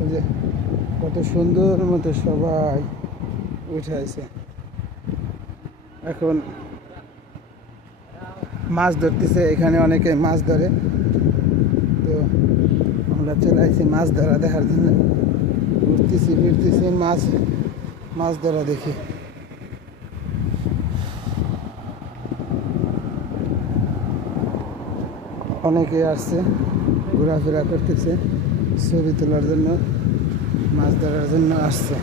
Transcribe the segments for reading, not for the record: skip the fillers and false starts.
ওই যে কত সুন্দর মতো সবাই উঠে আছে। এখন মাছ ধরতেছে, এখানে অনেকে মাছ ধরে, তো আমরা চলে আসছি মাছ ধরা দেখার জন্য। ঘুরতেছি ফিরতেছি, মাছ ধরা দেখি। অনেকে আসছে, ঘোরাফেরা করতেছে, ছবি তোলার জন্য, মাছ ধরার জন্য আসছে।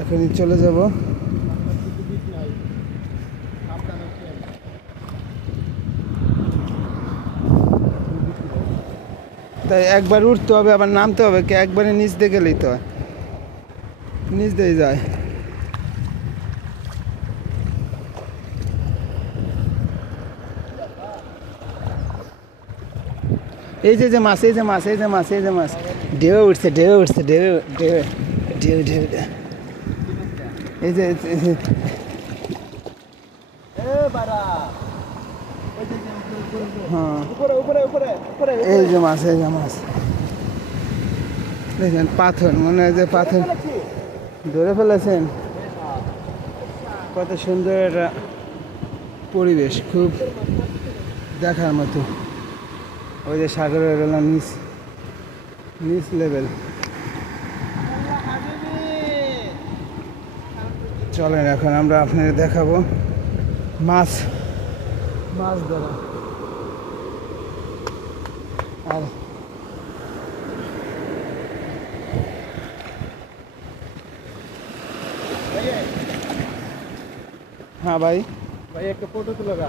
এখনই চলে যাব। তাই একবার উঠতে হবে, আবার নামতে হবে, কি একবারে নিচ দিয়ে গেলেই তো নিচ দিয়ে যায়। এই যে মাছ, এই যে মাছ, এই যে মাছ, এই যে মাছ, ঢেউ উঠছে, ঢেউ উঠছে, ঢেউ ঢেউ ঢেউ ঢেউ। এই যে হ্যাঁ, এই যে মাছ, এই যে মাছ দেখেন, পাথর, মনে হয় যে পাথর ধরে ফেলেছেন। কত সুন্দর একটা পরিবেশ, খুব দেখার মতো। ওই যে সাগরের নিচ নিচ লেভেল। চলেন এখন আমরা আপনাদের দেখাবো মাছ ধরা। আর हाँ भाई, भाई एक फोटो तो लगा।